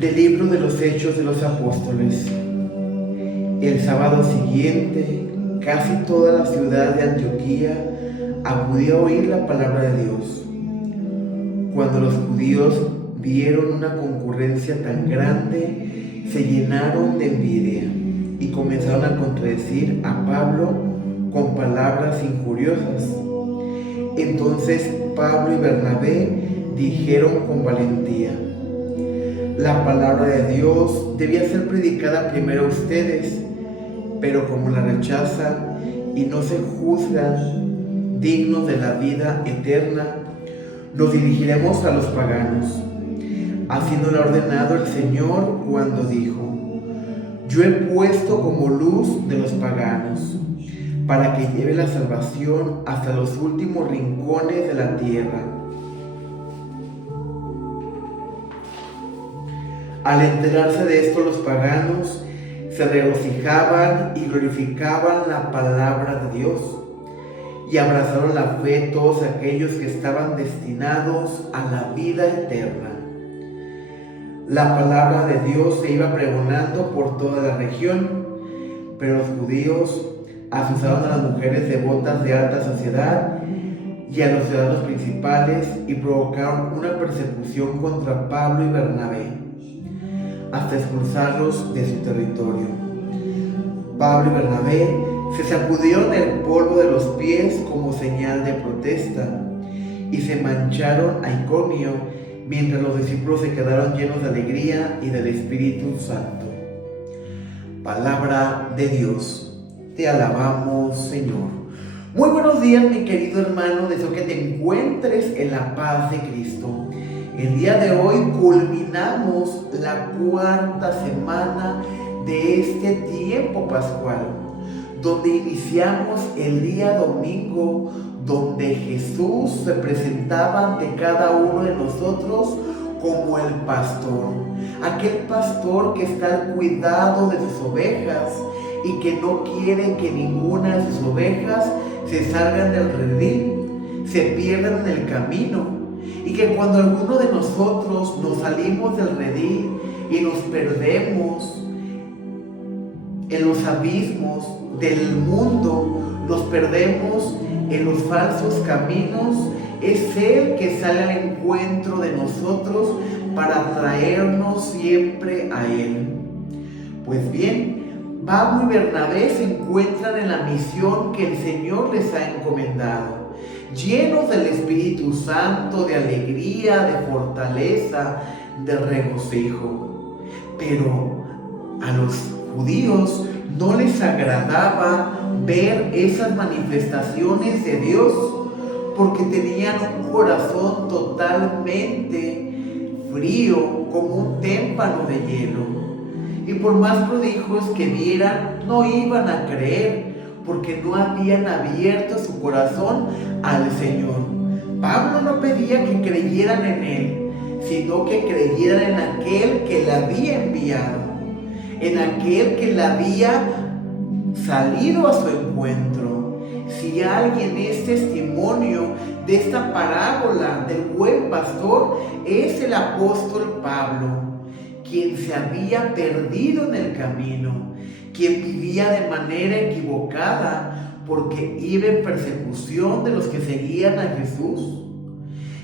Del libro de los Hechos de los Apóstoles. El sábado siguiente, casi toda la ciudad de Antioquía acudió a oír la palabra de Dios. Cuando los judíos vieron una concurrencia tan grande, se llenaron de envidia y comenzaron a contradecir a Pablo con palabras injuriosas. Entonces Pablo y Bernabé dijeron con valentía: la palabra de Dios debía ser predicada primero a ustedes, pero como la rechazan y no se juzgan dignos de la vida eterna, nos dirigiremos a los paganos. Así nos lo ha ordenado el Señor cuando dijo: yo he puesto como luz de los paganos, para que lleve la salvación hasta los últimos rincones de la tierra. Al enterarse de esto, los paganos se regocijaban y glorificaban la palabra de Dios, y abrazaron la fe todos aquellos que estaban destinados a la vida eterna. La palabra de Dios se iba pregonando por toda la región, pero los judíos asusaron a las mujeres devotas de alta sociedad y a los ciudadanos principales y provocaron una persecución contra Pablo y Bernabé, hasta expulsarlos de su territorio. Pablo y Bernabé se sacudieron el polvo de los pies como señal de protesta y se marcharon a Iconio, mientras los discípulos se quedaron llenos de alegría y del Espíritu Santo. Palabra de Dios. Te alabamos, Señor. Muy buenos días, mi querido hermano. Deseo que te encuentres en la paz de Cristo. El día de hoy culminamos la cuarta semana de este tiempo pascual, donde iniciamos el día domingo, donde Jesús se presentaba ante cada uno de nosotros como el pastor, aquel pastor que está al cuidado de sus ovejas y que no quiere que ninguna de sus ovejas se salgan del redil, se pierdan en el camino, y que cuando alguno de nosotros nos salimos del redil y nos perdemos en los abismos del mundo, nos perdemos en los falsos caminos, es Él que sale al encuentro de nosotros para traernos siempre a Él. Pues bien, Pablo y Bernabé se encuentran en la misión que el Señor les ha encomendado, llenos del Espíritu Santo, de alegría, de fortaleza, de regocijo. Pero a los judíos no les agradaba ver esas manifestaciones de Dios, porque tenían un corazón totalmente frío, como un témpano de hielo. Y por más prodigios que vieran, no iban a creer, porque no habían abierto su corazón al Señor. Pablo no pedía que creyeran en Él, sino que creyeran en aquel que le había enviado, en aquel que le había salido a su encuentro. Si alguien es testimonio de esta parábola del buen pastor, es el apóstol Pablo, quien se había perdido en el camino, quien vivía de manera equivocada porque iba en persecución de los que seguían a Jesús.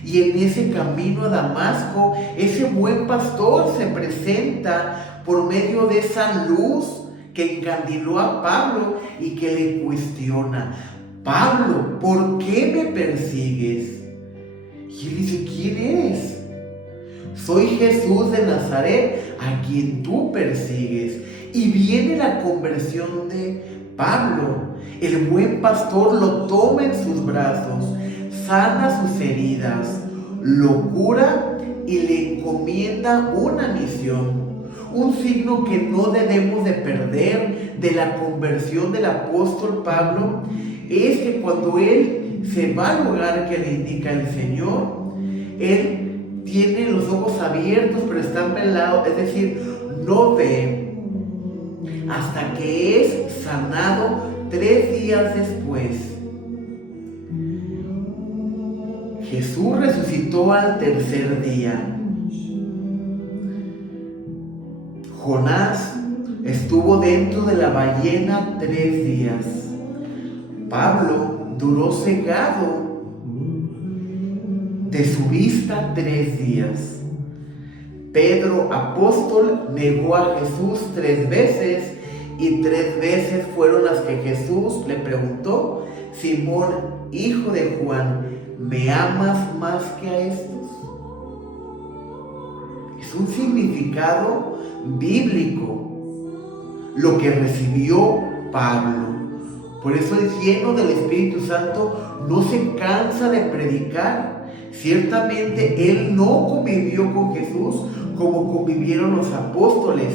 Y en ese camino a Damasco, ese buen pastor se presenta por medio de esa luz que encandiló a Pablo y que le cuestiona: Pablo, ¿por qué me persigues? Y él dice: ¿quién eres? Soy Jesús de Nazaret, a quien tú persigues. Y viene la conversión de Pablo. El buen pastor lo toma en sus brazos, sana sus heridas, lo cura y le encomienda una misión. Un signo que no debemos de perder de la conversión del apóstol Pablo es que cuando él se va al lugar que le indica el Señor, él tiene los ojos abiertos pero están velados, es decir, no ve, hasta que es sanado 3 días después. Jesús resucitó al tercer día. Jonás estuvo dentro de la ballena 3 días. Pablo duró cegado de su vista 3 días. Pedro, apóstol, negó a Jesús 3 veces y 3 veces fueron las que Jesús le preguntó: Simón, hijo de Juan, ¿me amas más que a estos? Es un significado bíblico lo que recibió Pablo. Por eso el lleno del Espíritu Santo no se cansa de predicar. Ciertamente él no convivió con Jesús como convivieron los apóstoles,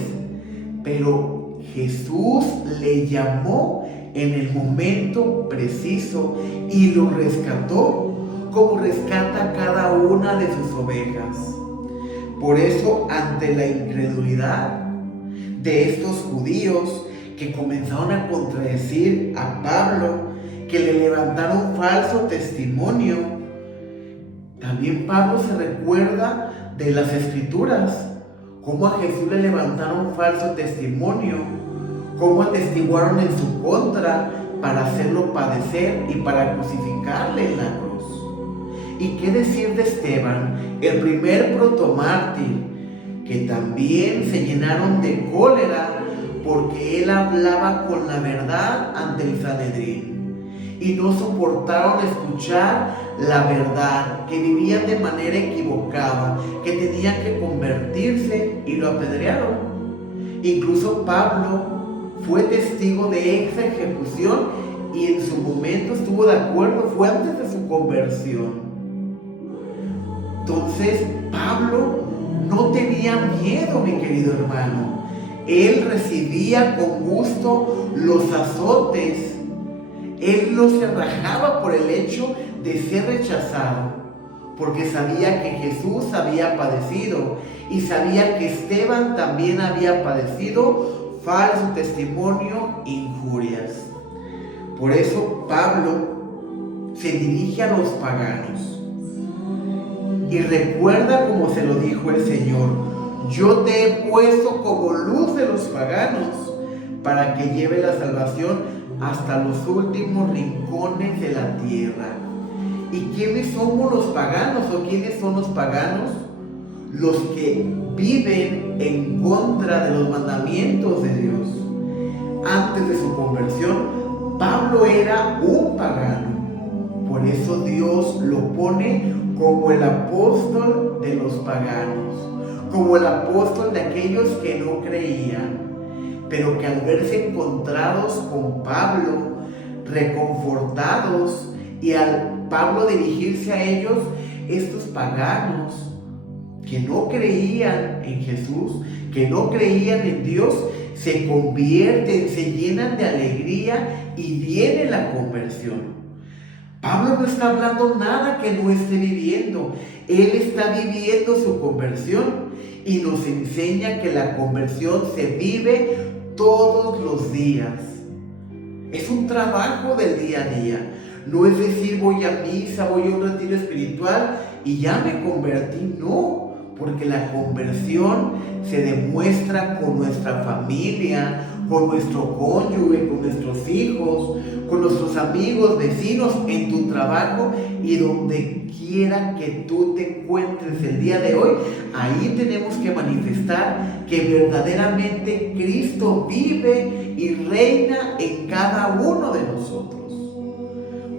pero Jesús le llamó en el momento preciso y lo rescató como rescata a cada una de sus ovejas. Por eso, ante la incredulidad de estos judíos que comenzaron a contradecir a Pablo, que le levantaron falso testimonio, también Pablo se recuerda de las Escrituras, cómo a Jesús le levantaron falso testimonio, cómo atestiguaron en su contra para hacerlo padecer y para crucificarle en la cruz. ¿Y qué decir de Esteban, el primer protomártir, que también se llenaron de cólera porque él hablaba con la verdad ante el Sanedrín y no soportaron escuchar la verdad, que vivían de manera equivocada, que tenían que convertirse y lo apedrearon? Incluso Pablo fue testigo de esa ejecución y en su momento estuvo de acuerdo, fue antes de su conversión. Entonces Pablo no tenía miedo, mi querido hermano. Él recibía con gusto los azotes. Él no se rajaba por el hecho de ser rechazado, porque sabía que Jesús había padecido y sabía que Esteban también había padecido falso testimonio, injurias. Por eso Pablo se dirige a los paganos y recuerda como se lo dijo el Señor: yo te he puesto como luz de los paganos para que lleve la salvación hasta los últimos rincones de la tierra. ¿Y quiénes somos los paganos o quiénes son los paganos? Los que viven en contra de los mandamientos de Dios. Antes de su conversión, Pablo era un pagano. Por eso Dios lo pone como el apóstol de los paganos, como el apóstol de aquellos que no creían, pero que al verse encontrados con Pablo, reconfortados, y al Pablo dirigirse a ellos, estos paganos que no creían en Jesús, que no creían en Dios, se convierten, se llenan de alegría y viene la conversión. Pablo no está hablando nada que no esté viviendo. Él está viviendo su conversión y nos enseña que la conversión se vive todos los días. Es un trabajo del día a día. No es decir, voy a misa, voy a un retiro espiritual y ya me convertí. No, porque la conversión se demuestra con nuestra familia, con nuestro cónyuge, con nuestros hijos, con nuestros amigos, vecinos, en tu trabajo y donde quiera que tú te encuentres el día de hoy. Ahí tenemos que manifestar que verdaderamente Cristo vive y reina en cada uno de nosotros.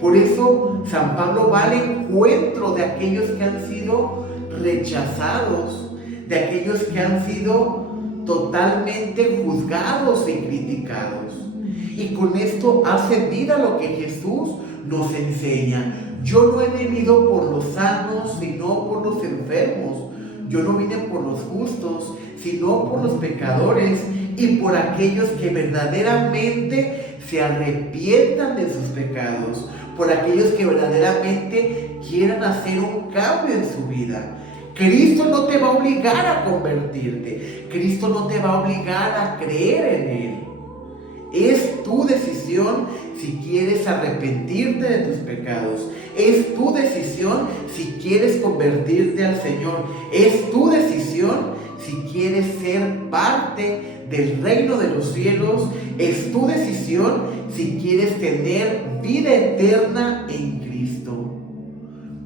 Por eso San Pablo va al encuentro de aquellos que han sido rechazados, de aquellos que han sido totalmente juzgados y criticados. Y con esto hace vida lo que Jesús nos enseña. Yo no he venido por los sanos, sino por los enfermos. Yo no vine por los justos, sino por los pecadores y por aquellos que verdaderamente se arrepientan de sus pecados, por aquellos que verdaderamente quieran hacer un cambio en su vida. Cristo no te va a obligar a convertirte. Cristo no te va a obligar a creer en Él. Es tu decisión si quieres arrepentirte de tus pecados. Es tu decisión si quieres convertirte al Señor. Es tu decisión si quieres ser parte del reino de los cielos. Es tu decisión si quieres tener vida eterna en Cristo.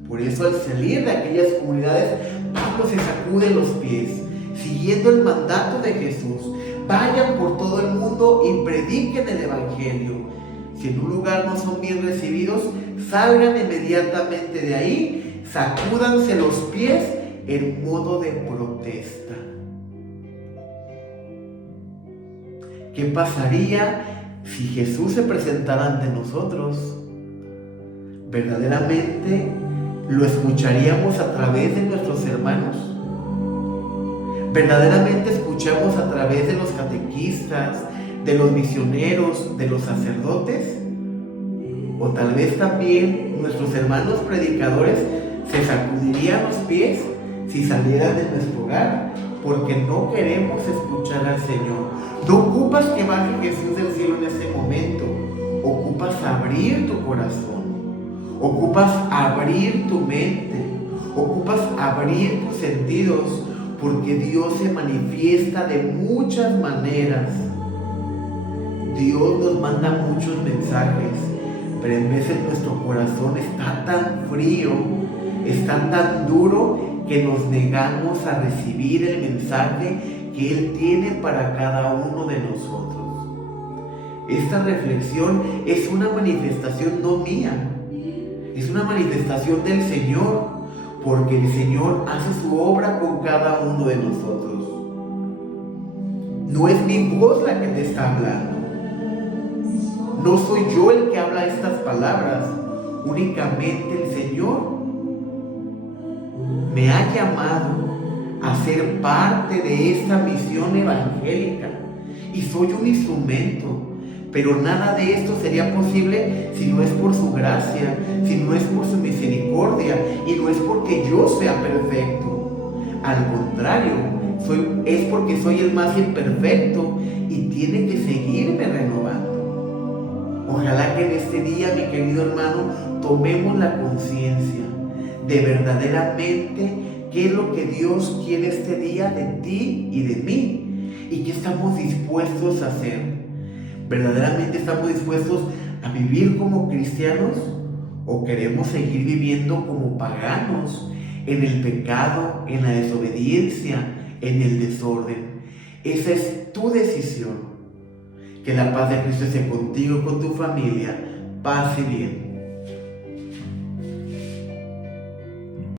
Por eso, al salir de aquellas comunidades, Pablo se sacude los pies, siguiendo el mandato de Jesús. Vayan por todo el mundo y prediquen el Evangelio. Si en un lugar no son bien recibidos, salgan inmediatamente de ahí, sacúdanse los pies en modo de protesta. ¿Qué pasaría si Jesús se presentara ante nosotros? ¿Verdaderamente lo escucharíamos a través de nuestros hermanos? ¿Verdaderamente escuchamos a través de los catequistas, de los misioneros, de los sacerdotes? O tal vez también nuestros hermanos predicadores se sacudirían los pies si salieran de nuestro hogar, porque no queremos escuchar al Señor. No ocupas que baje Jesús del cielo en ese momento, ocupas abrir tu corazón, ocupas abrir tu mente, ocupas abrir tus sentidos, porque Dios se manifiesta de muchas maneras. Dios nos manda muchos mensajes, pero en veces nuestro corazón está tan frío, está tan duro, que nos negamos a recibir el mensaje que Él tiene para cada uno de nosotros. Esta reflexión es una manifestación no mía, es una manifestación del Señor, porque el Señor hace su obra con cada uno de nosotros. No es mi voz la que te está hablando. No soy yo el que habla estas palabras. Únicamente el Señor me ha llamado a ser parte de esta misión evangélica. Y soy un instrumento. Pero nada de esto sería posible si no es por su gracia, si no es por su misericordia y no es porque yo sea perfecto. Al contrario, es porque soy el más imperfecto y tiene que seguirme renovando. Ojalá que en este día, mi querido hermano, tomemos la conciencia de verdaderamente qué es lo que Dios quiere este día de ti y de mí y qué estamos dispuestos a hacer. ¿Verdaderamente estamos dispuestos a vivir como cristianos o queremos seguir viviendo como paganos en el pecado, en la desobediencia, en el desorden? Esa es tu decisión. Que la paz de Cristo esté contigo, con tu familia. Paz y bien.